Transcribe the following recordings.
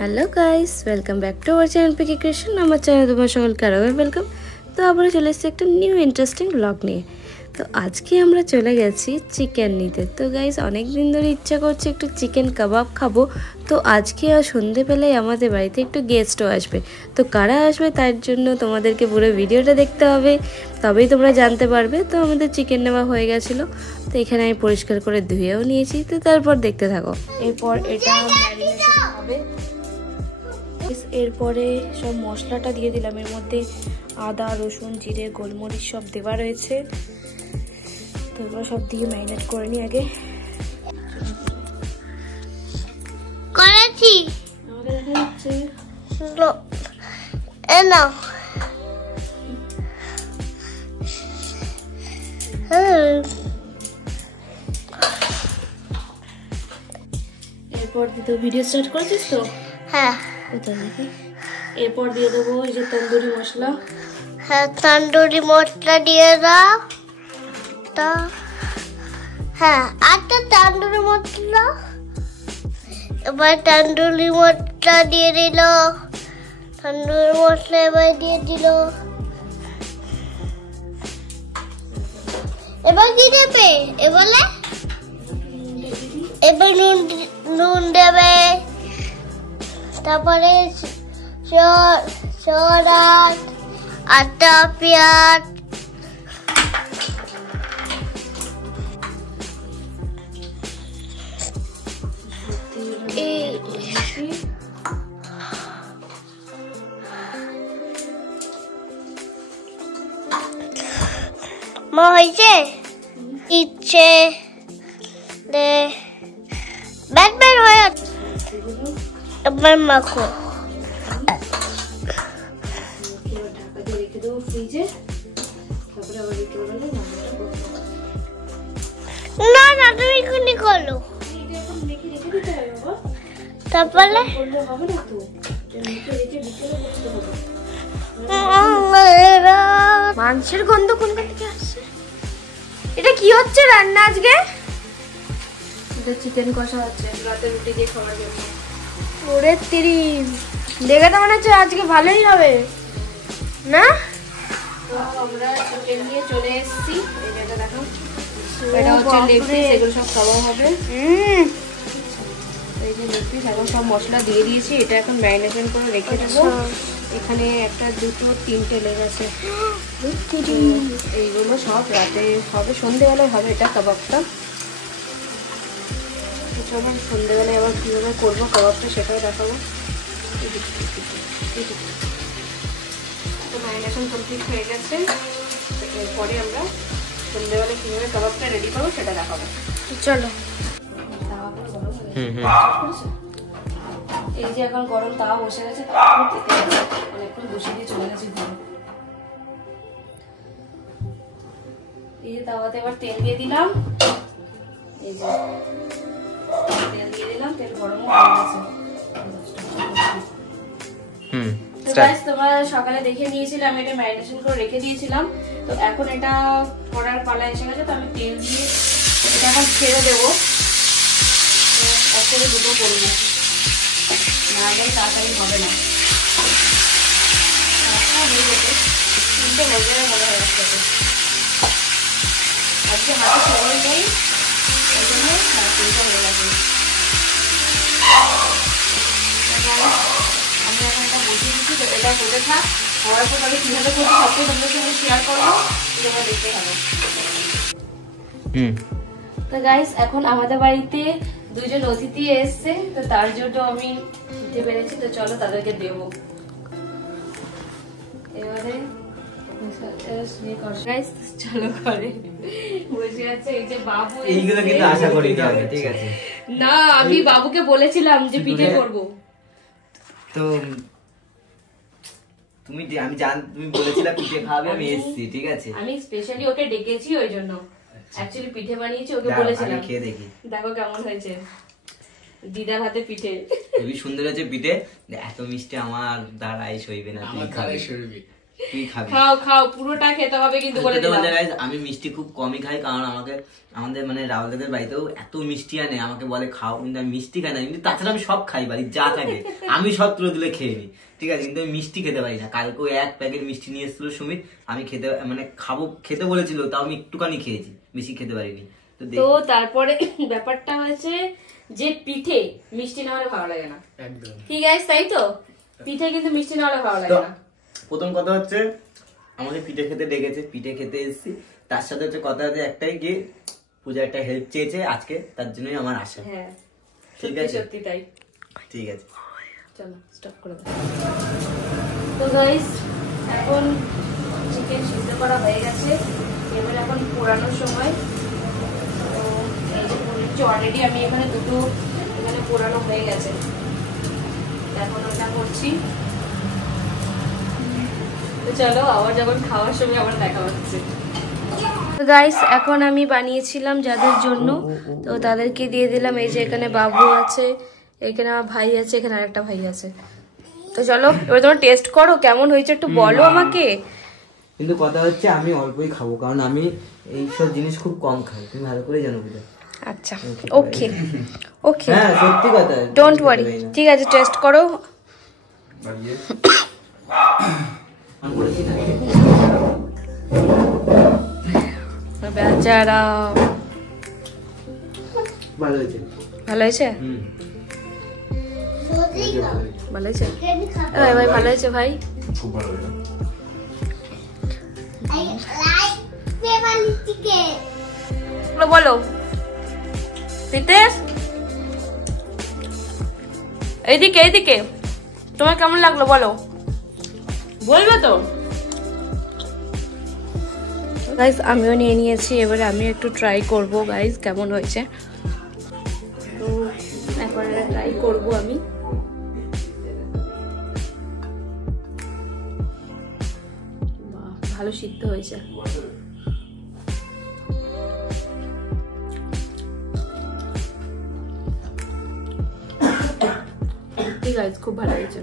Hello guys, welcome back to our channel PK creation. আমার চ্যানেলে তোমার সকলকে আরও ওয়েলকাম। তো আবারও চলে এসেছি একটা নিউ ইন্টারেস্টিং ব্লগ নিয়ে। তো আজকে আমরা চলে গেছি চিকেন নিতে। তো গাইস, অনেক দিন ধরে ইচ্ছা করছে একটু চিকেন কাবাব খাবো। তো আজকে আর সন্ধেবেলায় আমাদের বাড়িতে একটু গেস্টও আসবে। তো কারা আসবে তার জন্য তোমাদেরকে পুরো ভিডিওটা দেখতে হবে, তবেই তোমরা জানতে পারবে। তো আমাদের চিকেন নেওয়া হয়ে গেছিলো, তো এখানে আমি পরিষ্কার করে ধুয়েও নিয়েছি। তো তারপর দেখতে থাকো। এরপর এটা ম্যারিনেশন হবে। এরপরে সব মশলাটা দিয়ে দিলাম। এর মধ্যে আদা, রসুন, জিরে, গোলমরিচ সব দেওয়া রয়েছে। তো এগুলো সব দিয়ে ম্যারিনেট করে নিই আগে। করেছি এরপর দিতে ভিডিও স্টার্ট করেছিস তো? হ্যাঁ, কোথায় দেখি। এরপর দিয়ে দেবো এই যে তন্দুরি মশলা। হ্যাঁ, তন্দুরি মশলা দিয়ে দাও। তা হ্যাঁ, আচ্ছা, তন্দুরি মশলা। এবার তন্দুরি মশলা দিয়ে দিল। তন্দুরি মশলা এবার দিয়ে দিল। এবার কি দেবে? এবার নুন দেবে। তারপরে আটা, পেঁয়াজ, হয়েছে ইচ্ছে ব্যাটম্যান হয়ে এবার মাখো। না না, তুমি এখনই করো। তারপরে মাংসের গন্ধ কোনখান থেকে আসছে? এটা কি হচ্ছে রান্না আজকে? এটা চিকেন কষা হচ্ছে রাতে রুটি দিয়ে খাওয়ার জন্য। ওরে তেরি, দেখে তো মনে হচ্ছে আজকে ভালোই হবে না? তো আমরা চিকেন নিয়ে চলে এসেছি। এই যেটা দেখো, এটা হচ্ছে লেগ পিস, এগুলো সব খাওয়া হবে। এই যে লেগ পিস, এখন সব মশলা দিয়ে দিয়েছি। এটা এখন ম্যারিনেশন করে রেখে দেবো। এখানে একটা, দুটো, তিনটে লেগ আছে। এইগুলো সব রাতে হবে, সন্ধ্যেবেলায় হবে এটা কাবাবটা। চলো সন্ধ্যেবেলায় আবার কীভাবে করবো কাবাবটা সেটাও দেখাবো। তো ম্যারিনেশন কমপ্লিট হয়ে গেছে। এরপরে আমরা সন্ধ্যেবেলায় কীভাবে কাবাবটা রেডি করবো সেটা দেখাবো। চলো। এই যে এখন গরম তাওয়া বসে গেছে, অনেকক্ষণ বসে দিয়ে চলে গেছে ঘুরে। এই যে তাওয়াতে এবার তেল দিয়ে দিলাম। এই যে তেল দিয়ে দিলাম, তেল গরম হয়ে গেছে। তো গাইস, তোমরা সকালে দেখে নিয়েছিলাম, আমি এটা ম্যারিনেশন করে রেখে দিয়েছিলাম। তো এখন এটা করার পালা এসে গেছে। তো আমি তেল দিয়ে এটা এখন ছেড়ে দেবো। একসাথে দুটো করবো, না গেলে তাড়াতাড়ি হবে না। হয়ে গেছে, তিনটে হয়ে যাবে মনে হয় একসাথে। আজকে হাতে সময় নেই, ওই জন্য তিনটে হয়ে গেছে। আমি এখন এটা বসিয়ে দিচ্ছি। তো এটা হতে থাক, হওয়ার পর আমি কীভাবে করবো সবটাই তোমাদের সঙ্গে শেয়ার করবো, তোমরা দেখতে হবে। তো গাইস, এখন আমাদের বাড়িতে দুজন অতিথি এসছে, তো তার জন্য আমি দিতে পেরেছি। তো চলো তাদেরকে দেবো। এবারে চলো করে বসে আছে এই যে বাবু। এইগুলো কিন্তু আশা করি ঠিক আছে না, আমি বাবুকে বলেছিলাম যে পিঠে করবো। তো তুমি বলেছিলা পিঠে খাবে, আমি এসেছি। ঠিক আছে, আমি স্পেশালি ওকে ডেকেছি, ওই জন্য অ্যাকচুয়ালি পিঠে বানিয়েছি, ওকে বলেছিলাম। খেয়ে দেখি, দেখো কেমন হয়েছে দিদার হাতে পিঠে। খুবই সুন্দর হয়েছে পিঠে। এত মিষ্টি আমার দ্বারাই সইবে না, তুই খাবে। তুই খাবি। খাও পুরোটা খেতে হবে কিন্তু বলে দিলাম। আমি মিষ্টি খুব কমই খাই, কারণ আমাদের মানে রাহুল দাদের বাড়িতেও এত মিষ্টি আনে, আমাকে বলে খাও, কিন্তু আমি মিষ্টি খাই না। কিন্তু তাছাড়া আমি সব খাই, বাড়ি যা থাকে আমি সব তুলে তুলে খেয়ে নিই, ঠিক আছে, কিন্তু আমি মিষ্টি খেতে পারি না। কালকেও 1 প্যাকেট মিষ্টি নিয়ে এসেছিল সুমিত, আমি খেতে বলেছিল, তাও আমি একটুখানি খেয়েছি, বেশি খেতে পারিনি। তো তারপরে ব্যাপারটা হয়েছে যে পিঠে মিষ্টি না হলে ভালো লাগে না, ঠিক আছে, তাই তো? পিঠে কিন্তু মিষ্টি না হলে ভালো লাগে না। প্রথম কথা হচ্ছে আমাকে পিঠে খেতে ডেকেছে, পিঠে খেতে এসেছি, তার সাথে হচ্ছে কথা হচ্ছে একটাই কি পূজা একটা হেল্প চেয়েছে আজকে, তার জন্যই আমার আশা। হ্যাঁ ঠিক আছে, সত্যি তাই। ঠিক আছে, চলো স্টপ করে দাও। তো গাইস এখন চিকেন সিদ্ধ করা হয়ে গেছে, এবারে এখন পোড়ানোর সময়। তো এই যে বলেছি অলরেডি আমি এখানে দুটো এখানে পোড়ানো হয়ে গেছে, এখন ওটা করছি। তো চলো আবার যখন খাওয়ার সময় আবার দেখা হচ্ছে। গাইস এখন আমি বানিয়েছিলাম যাদের জন্য, তো তাদেরকে দিয়ে দিলাম। এই যে এখানে বাবু আছে, এখানে আমার ভাই আছে, এখানে আরেকটা ভাই আছে। তো চলো এবার তোমরা টেস্ট করো কেমন হয়েছে একটু বলো আমাকে। কিন্তু কথা হচ্ছে আমি অল্পই খাবো, কারণ আমি এইসব জিনিস খুব কম খাই, তুমি ভালো করে জানো বুঝা। আচ্ছা ওকে ওকে, হ্যাঁ সত্যি কথা, ডোন্ট ওয়ারি, ঠিক আছে টেস্ট করো। বেচারা ভালো হয়েছে, ভালো হয়েছে, ভালো হয়েছে ভাই, ভালো হয়েছে ভাই, খুব ভালো হয়েছে। বলো প্রীতেশ, এইদিকে এইদিকে, তোমার কেমন লাগলো বলো, বলবে তো। গাইস আমিও নিয়ে নিয়েছি, এবারে আমি একটু ট্রাই করব গাইস কেমন হয়েছে। তো একবার ট্রাই করব আমি। ভালো সিদ্ধ হয়েছে, ঠিক আছে, খুব ভালো হয়েছে।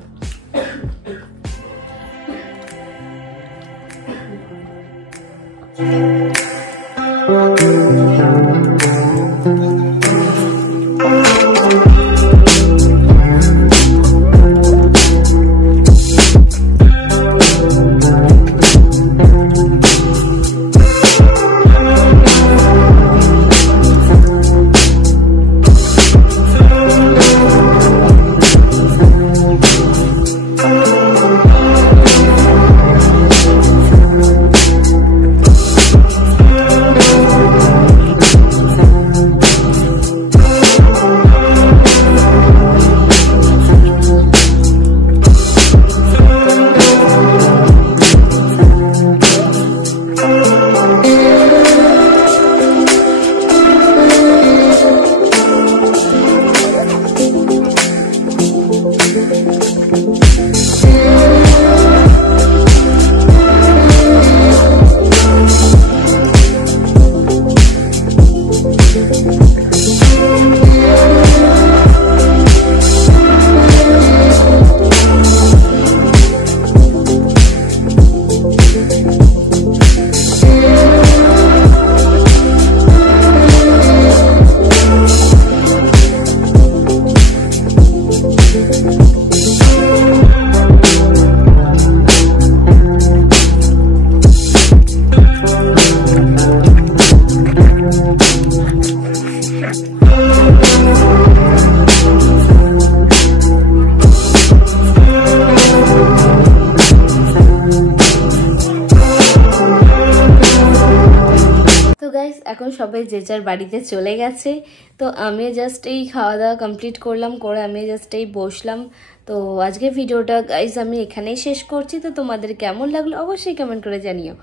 এখন সবাই যে যার বাড়িতে চলে গেছে। তো আমি জাস্ট এই খাওয়া দাওয়া কমপ্লিট করলাম, করে আমি জাস্ট এই বসলাম। তো আজকে ভিডিওটা গাইজ আমি এখানেই শেষ করছি। তো তোমাদের কেমন লাগলো অবশ্যই কমেন্ট করে জানিও,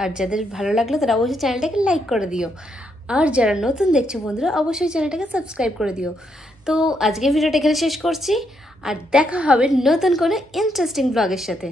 আর যাদের ভালো লাগলো তারা অবশ্যই চ্যানেলটাকে লাইক করে দিও, আর যারা নতুন দেখছো বন্ধুরা অবশ্যই চ্যানেলটাকে সাবস্ক্রাইব করে দিও। তো আজকে ভিডিওটা এখানে শেষ করছি, আর দেখা হবে নতুন কোনো ইন্টারেস্টিং ব্লগের সাথে।